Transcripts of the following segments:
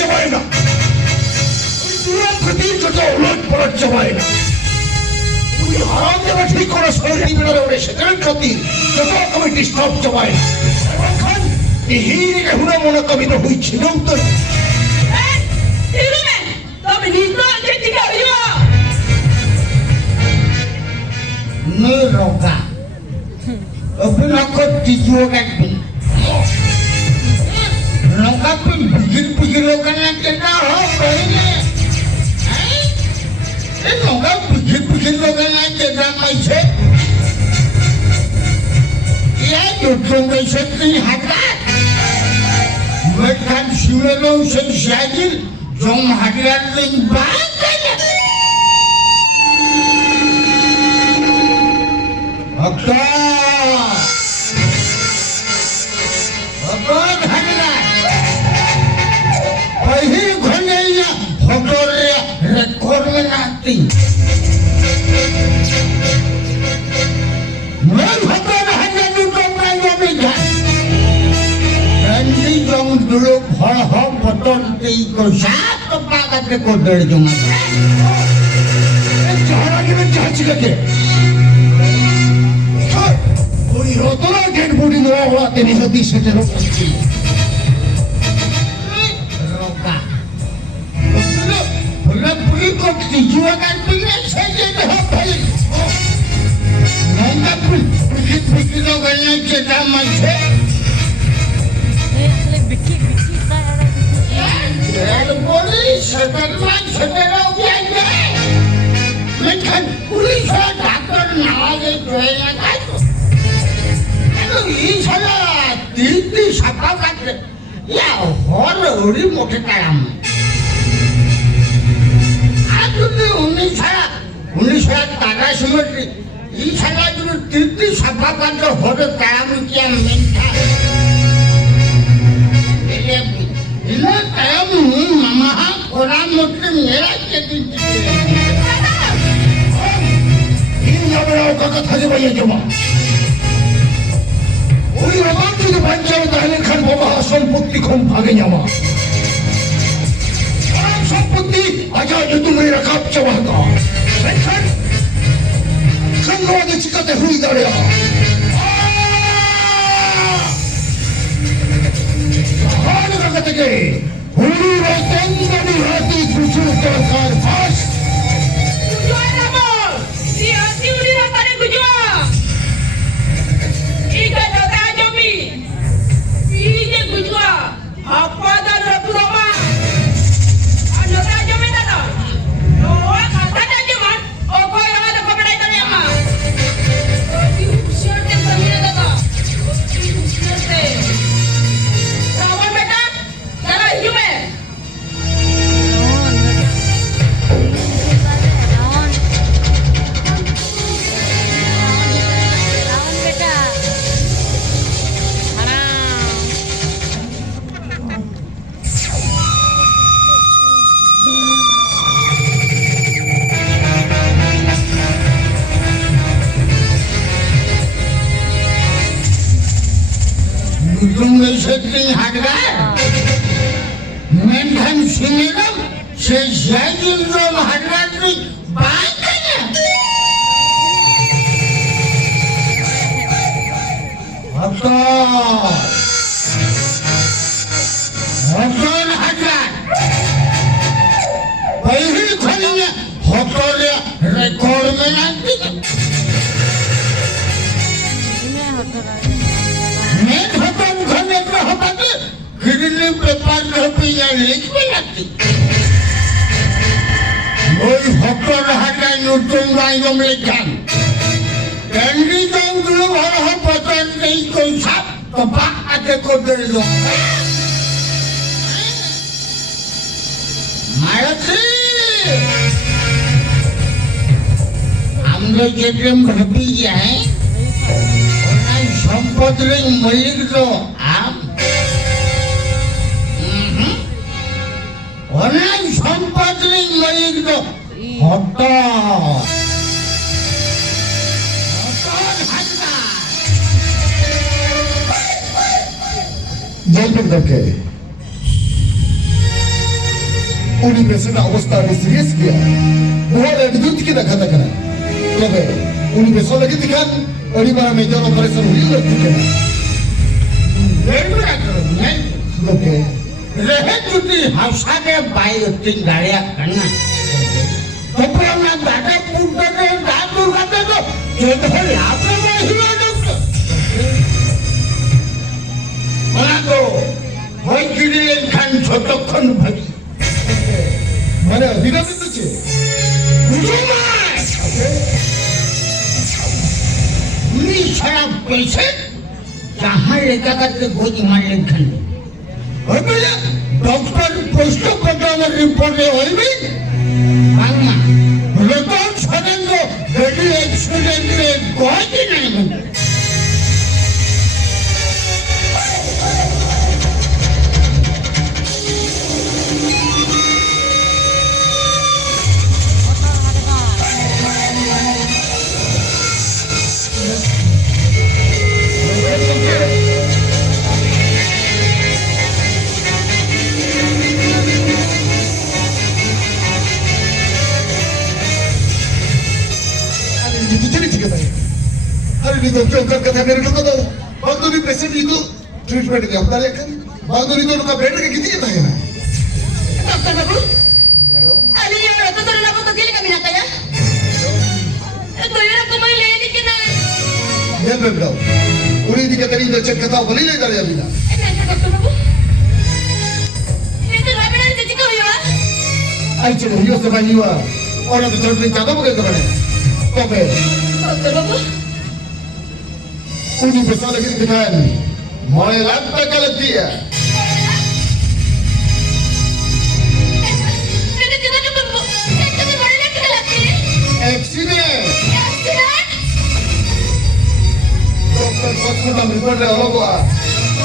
চাবায় না, দুরাকৃতির যত ওলট পালট চাবায় না, তুমি হারাম দেওয়া ঠিক করা শরীর বেড়ারে ওরে সেখানে ক্ষতি যত রকমের ডিস্টার্ব চাবায় না। এখন হিরে হুনা মনে কবিত হইছিল তো তবে নির্দল যেদিকে হইব নে রোগা অভিনক টিজুও কাটবি রোগা পিন বিগির বিগির ওখানে কেনা হোক কহিলে এই রোগা বিগির বিগির ওখানে কেনা মাইছে ইয়া দুটো মাইছে তুই হাতাত মেখান শিমেলো সেই সাজিল জম হাটিয়ার লিং বাদ ওই রতনা ডেড বডি নেওয়া ওড়াতে নিহতি সেটারও মোটে কারাম উনিশ টাকা সময় এই ছাড়া তুমি তৃপ্তি সাফা কাণ্ড হবে কারাম কি মেঘা কারাম মামা ওরা মধ্যে মেয়েরা কেদিন কথা থাকে ভাইয়া জমা ওই রকম যদি বাঞ্চাল তাহলে খান বাবা সম্পত্তি কম ভাগে জামা সম্পত্তি আজা যদি মেয়েরা কাপ চাবাতা খানগাওয়াতে চিকাতে হুই দাঁড়িয়া কাকা থেকে হুড়ি রতন হাতি প্রচুর দরকার ফাঁস মেনখান শুনিলাম সেই জায়গিল হাটরাত্রি হাটরাত पहिल खनिया होटले रेकॉर्ड में नाती मैं होटल खने पे होता कि गिरली पेपर में भी ये लिख में नाती ওই होटल हाटा नुतुन गाइयों में जान कैंडी जाऊं तो वाला हो पता नहीं कोई साप तो बात आते को दे लो मारती আমরা যেরকম ভাবি যাই অনেক সম্পদের মালিক তো অনেক সম্পদের মালিক তো জলপেট দরকে उनी पेशेंट अवस्था में सीरियस किया बहुत एडमिट की रखा था कना तबे उनी पेशेंट लगी दिखान अड़ी बार मेजर ऑपरेशन हुई लगती है रेलवे नहीं ओके रहे जुटी हौसा के बाई तीन गाड़ियां करना तो अपना दादा पुत्र ने दादू करते तो जो तो लाभ में हुआ डॉक्टर मला तो होई गिरी खान छोटो खन भाई मैंने अभिनंदन तो चे उन्हीं सारा पैसे जहाँ लेकर करके गोदी मार ले खान और बोले डॉक्टर पोस्ट पटावर रिपोर्ट होई भी मांगना लोगों छोड़ें को गाड़ी एक्सीडेंट में गोदी नहीं मिले ini dokter kan kata mere ko to bagduri patient itu treatment ke apna lekan bagduri to ka bed ke kiti ta hai na doctor बाबू अरे ये रक्त तो ना तो दिल का बिना क्या तो ये रक्त मैं ले ली कि ना ye bebda uri di ka tari da check kata bali le dare abina doctor बाबू ये तो राबिना ने चिका हुआ ai chelo yo se baniwa ona to chorni chada boge karane tobe doctor Babu uni pesa lagi dikhan moy latta galati hai मैंने कितना तो बाबू एक तो बड़े लेके लगती है accident accident doctor hospital report re hogo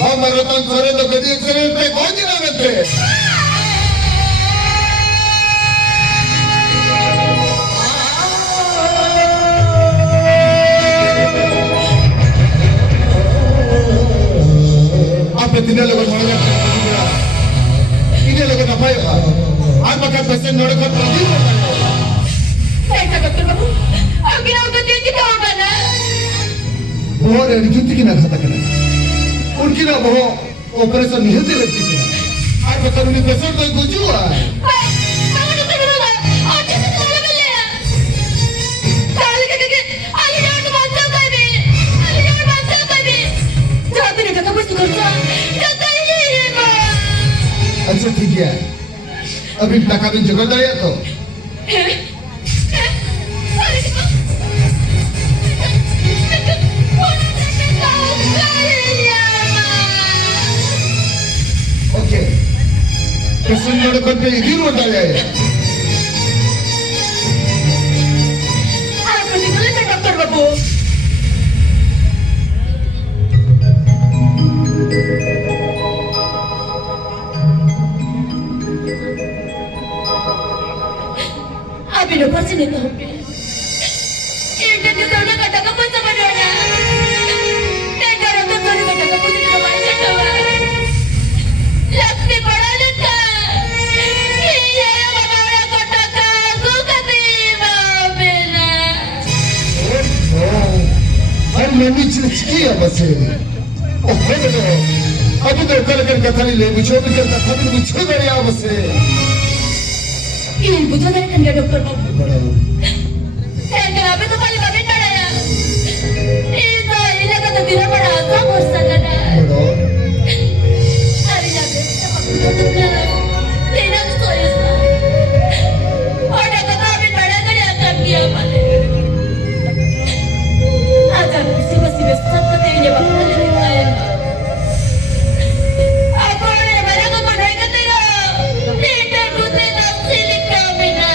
hamaro tan sore to gadi accident pe koi dina mete तिने लोग मोड़े इने लोग ना पाए आज मका पेशेंट नोड़े को प्रति ऐसा डॉक्टर बाबू आगे ना उधर देती क्या होगा ना बहुत एडजुती की ना खाता करना उनकी ना वो ऑपरेशन नहीं होती लगती थी आज बता उन्हें पेशेंट तो कुछ हुआ है मैं डॉक्टर बोलूँगा और जैसे तुम्हारे मिले ताली के आली जाओ तो बांधो कर दे आली जाओ बांधो कर दे जाते नहीं जाता कुछ करता अच्छा ठीक है अभी टका भी जगह दे तो ओके पेशेंट लोग करते इधर होता है आप निकले थे डॉक्टर बाबू अभी लोग पर्ची लेते होंगे इंटरव्यू करने का टका पैसा बनाना टेंडर होता करने का टका पैसा कमाने का टका लगते बड़ा लड़का ये बनाने का टका को कभी बाबेना और मैंने चिल्की है बस ओ खोलो अभी तो कल कर कथा नहीं ले मुझे भी कर कथा भी मुझे बढ़िया बस ये बुझा नहीं करने डॉक्टर बाबू टेंडर अभी तो खाली बाबे पड़ाया ये लगा तो दिला पड़ा सब हो सकता अरे जाते लेना तो सोए और डॉक्टर अभी बड़ा कर दिया वाले आज आप किसी बसी में सब को तेरे बाप ने दिखाया आप और मेरा को बनाई कर तेरा टेंडर को दे दस लिखा बिना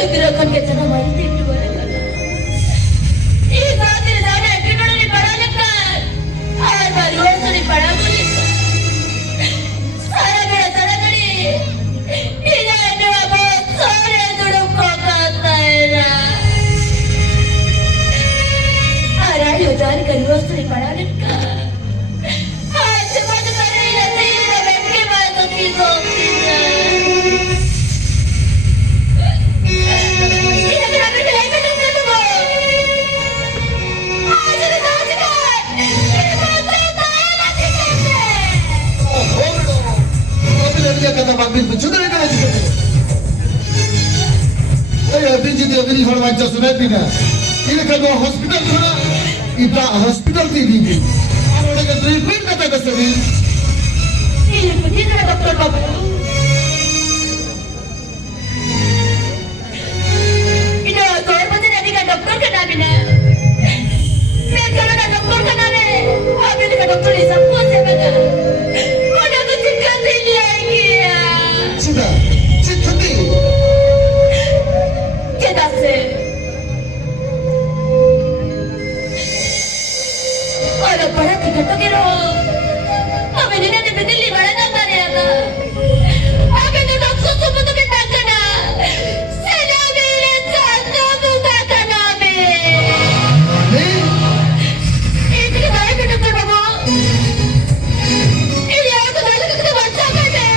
इधर कौन के जना मारी थी तू बोले करना ये बात तेरे जाने एग्रीमेंट नहीं पढ़ा लिखा और बालूर से नहीं पढ़ा बोले सारा मेरा सारा करी इधर ने बाबा सारे जुड़ों को कहता है ना अरे यो जान कर वो से नहीं पढ़ा लिखा आज बात कर रही है तेरे अभी पिछुदरे करे चिकते ए अभी जी अभी हर वांचा सुनाई पीना इने का दो हॉस्पिटल थोड़ा इता हॉस्पिटल थी दी और उन्हें का ट्रीटमेंट करता कैसे भी Ini begitu dokter babu. Ini dokter pasti nanti kan dokter kena bina. Saya kalau nak dokter kena ni, habis ni kan dokter ni semua saya bina. Mana tu cakap ini lagi ya? sudah चिकते Kita se. Ada pada tiga tu kira. Habis ni nanti betul ni mana nak tanya apa? Habis ni dokter semua tu kita kena. Saya bilang satu tu tak kena be. नहीं Ini kita dah ke dokter babu. Ini aku dah ke kita baca kan be.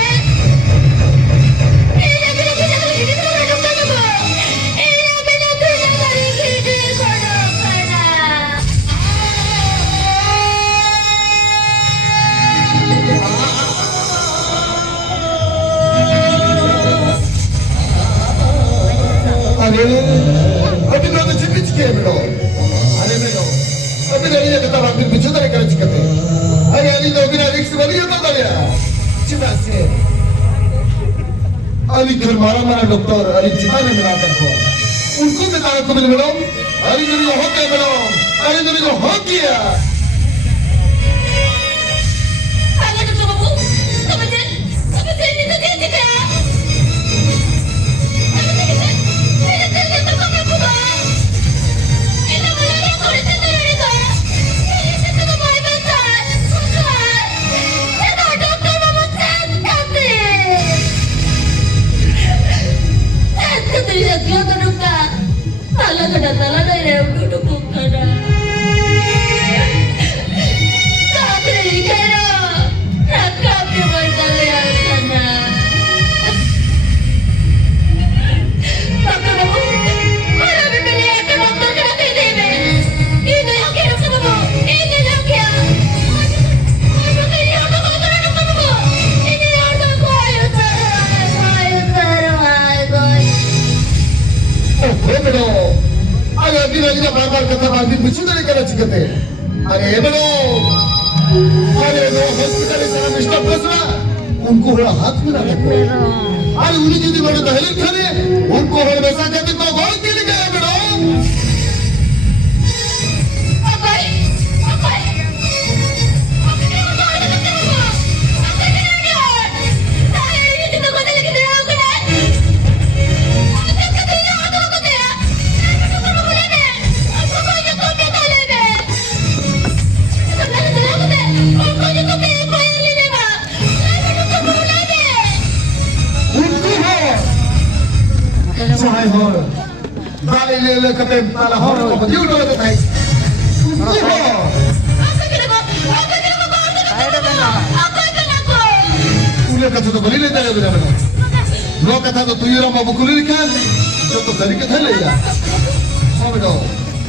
Ini bila kita lagi di dokter babu. Ini bila kita lagi di dokter. अरे अभी तो चिपी चिके मिलो अरे मिलो अभी नहीं है कता अभी पिछुदरे करे चिकते अरे अली तो बिना रिक्स वाली है तो दरिया चिता से अली घर मारा डॉक्टर अली चिता ने मिला कर उनको भी ताकत को मिलो अली जो हो गया मिलो अली जो हो गया Apa dokter babu? Apa ini tu dia cakap? बार कथा अभी पिछुदरे करे चिकते अरे मिलो अरे वो हॉस्पिटल से डिस्टर्ब कसवा उनको होला हाथ में ना रखो अरे उन्हीं जी बड़े दहलीज खड़े उनको होल वैसा कहते तो गौर के लिए गए मिलो Sahai hor, balik le kata tala hor ko baju lo kata thai. Ule kata to bali le tala bila bila. Lo kata to tu yura babu kulir kan, to dari kata le ya. Sampai dah,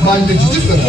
balik le cuci kan.